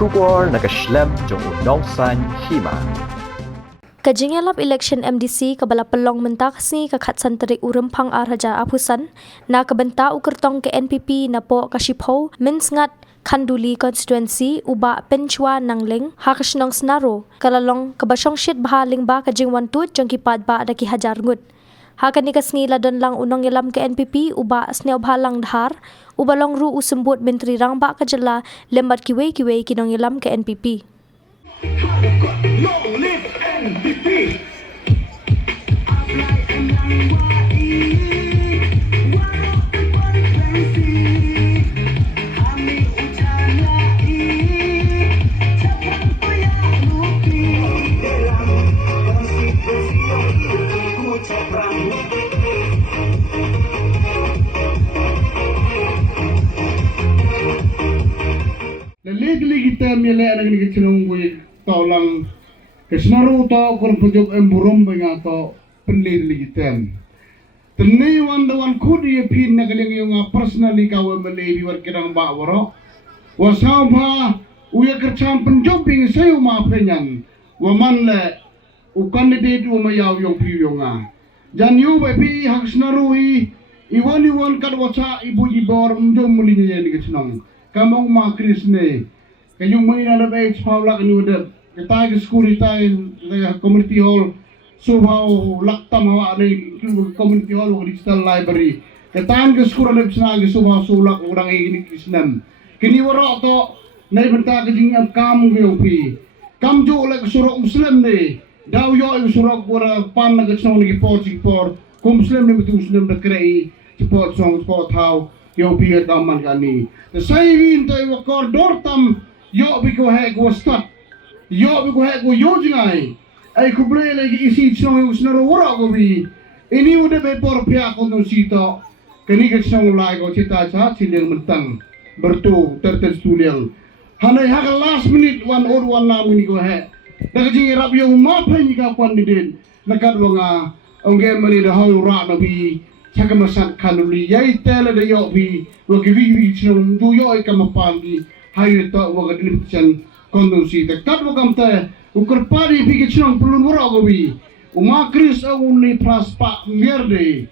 Shubor nakaslem jong unong san hima. Kajingelap election MDC kabala pelong mentakasi kakatsan terik urempang araja apusan na kabenta ukertong ke NPP na po kasipho minsngat Khanduli constituency uba penchua nangling hakasnong snaro kalalong kabasyong shit bahaling ba kajing wantut jong kipad ba daki hajar ngut hakan ni kasngila don lang unong ilam ke NPP uba asne obhalang dhar ubalong ru usembut menteri rang ba kajala lembat kiwe kinong ilam ke NPP. Long live NPP. Legally kita mila anak ni kecilong gue tau lang kesnaru tau kon pojok emburum benga tau penlili kita. Tenai wan kudi pin nak yang yung personally kau melebi war kirang ba waro. Wasau ba uya kerjaan penjobing sayo ma penyan. Waman le u candidate u mayaw yung piyonga. Jan yu ba pi hak snaru iwan kad wacha ibu ibor mjom mulinya ni kecilong. Kamong ma krisne kayong mga nalabay pawlak ni udab kita ke school kita community hall subaw laktam hawa ni community hall o digital library kita ke school na bisnagi subaw sulak urang ini krisnem kini waro to na ibenta ke jing kam gopi kam jo lek surok muslim ni daw yo surok ora pan na gatong ni por kum muslim ni betul muslim bekrei support song support how yo biat aman kani sayin tay wakor dortam yo biko hek wastat yo biko hek go yojngai ay kuble lagi isi song usnaro wara go bi ini udah be por pia kono sito kani ke song lai go cita cha cileng mentang bertu tertes tuliang hanai hak last minute one or one na muni go hek nak jing rap yo ma phen ka kwan diden nakat wanga ongge mani de haul ra no bi Chakamasat Khanduli yai tele de yo bi wagi vi chong du yo ka mapangi hayo to waga dilipchan kondosi te kat wakam te ukur pari bi ke chong pulun woro go bi uma kris ni praspa merde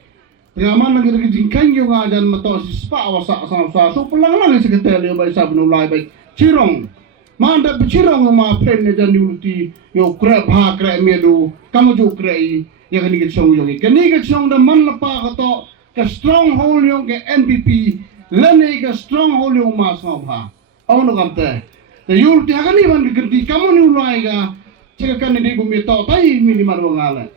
ngaman nang ge jingkan yo ngajan mato si spa wasa sa so pulang lang se ketele bai sabnu lai bai chirong manda bichirong ma pen ne jan diuti yo krep ha krep medu kamu jo krei yang kini kecong yang kini kecong dah man lepas kata ke stronghold yang ke NPP lene ke stronghold yang mas ngapa awak nak kata yul tiada ni man dikerti kamu ni ulai ka cekakan ni bumi tau tai minimal wangala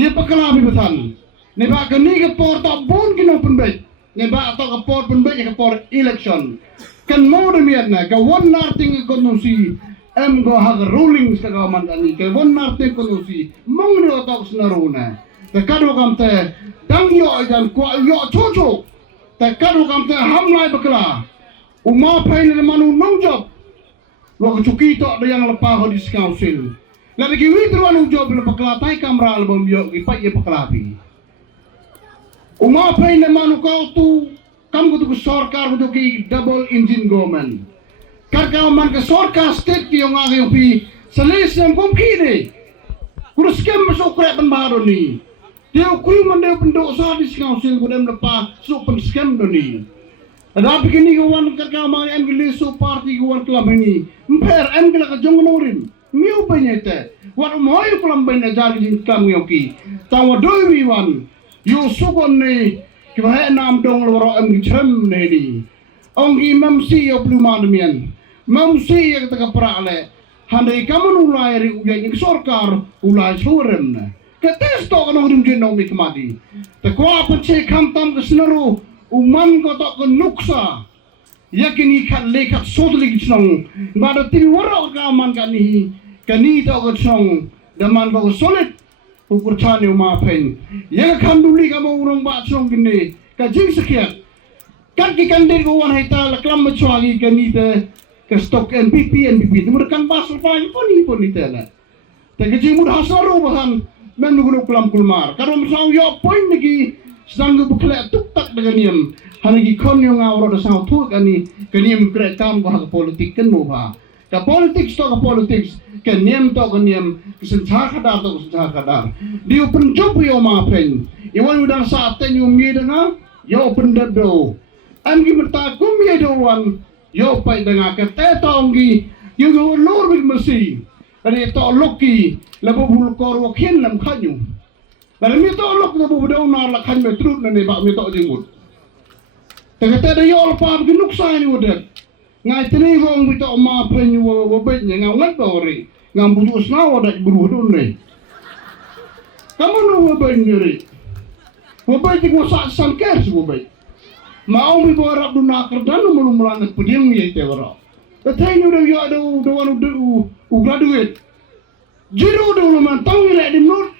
ia pakala betan nebak kini ke por tak bon kena penbet nebak atau ke por penbet ke por election kan mau demian na ke one nothing ekonomi go hag rulings ka man ani ke one nothing ekonomi mong ni otak senaruna te kadu kam te dang yo jan ko yo chocho te kadu kam te hamlai bakla uma pain le manu nong job lo chuki to de yang lepa ho dis council la de ki witru anu job le bakla tai kamra album yo ki pai ye bakla pi uma pain le manu ko tu kam ko tu sarkar ko ki double engine government karena man ke sorka state yang agak pi selis yang kumkini kurus kem masuk krep penbaru ni dia kuri mandai penduk sah di council kudem lepas sok pen scam ni ada begini kawan karena man English so party kawan kelam ini emper English ke jong norin miu penyete wat moi kelam benda jari jing kelam yoki tawa doi wiwan yo sukon ni kibahe nam dong loro em chem ni ong imam si yo pluman mian mamsi yang kita keperak handai kamu ulai ri ujian yang sorkar ulai surem ketes to kan orang jenong mikmati tekwa pece kamtam ke senaru uman kotok ke nuksa yakin ikat lekat sotli kisong bada tiri warok kaman kani kani to ke song daman ko solid ukur chani umapen yang Khanduli kamu urang ba song gini kajing sekian kan kikandir ko wan haita laklam macwagi kani te ke stok NPP itu merekan pasal faham pun itu lah. Tapi jika mudah hasaru bahan menunggu kelam kulmar. Kalau misalnya ya poin lagi sedang buklek tuk tak dengan niam. Hari ini kon yang awal dah sangat tu kani kani mengkreatam bahag politik kan muha. Ka politics to ka politics, ka niem to ka niem, kesensa kadar to kesensa kadar. Di penjop yo ma pen. Iwan udang saten yo mi denga, yo pendado. Am gi merta kum ye doan, yo pai denga ka te tonggi, yo go lor bil mesi. Kani to loki, labo bul kor wa khen lam khanyu. Bala mi to lok labo budau na la khan me trut na ne ba mi to jengut. Tegata da yo pa gi nuksa ni udet. Ngai tini wong bito ma pen wo bet nya ngat bori ngam buju snawo da buru dun ne kamu no wo ben nyeri wo bet ko sa san kes wo bet mau mi bora du na kerdan mu mulan pudiem ye te wara ta thai nu do yo do wanu do u graduate jiro do man taw le dim nut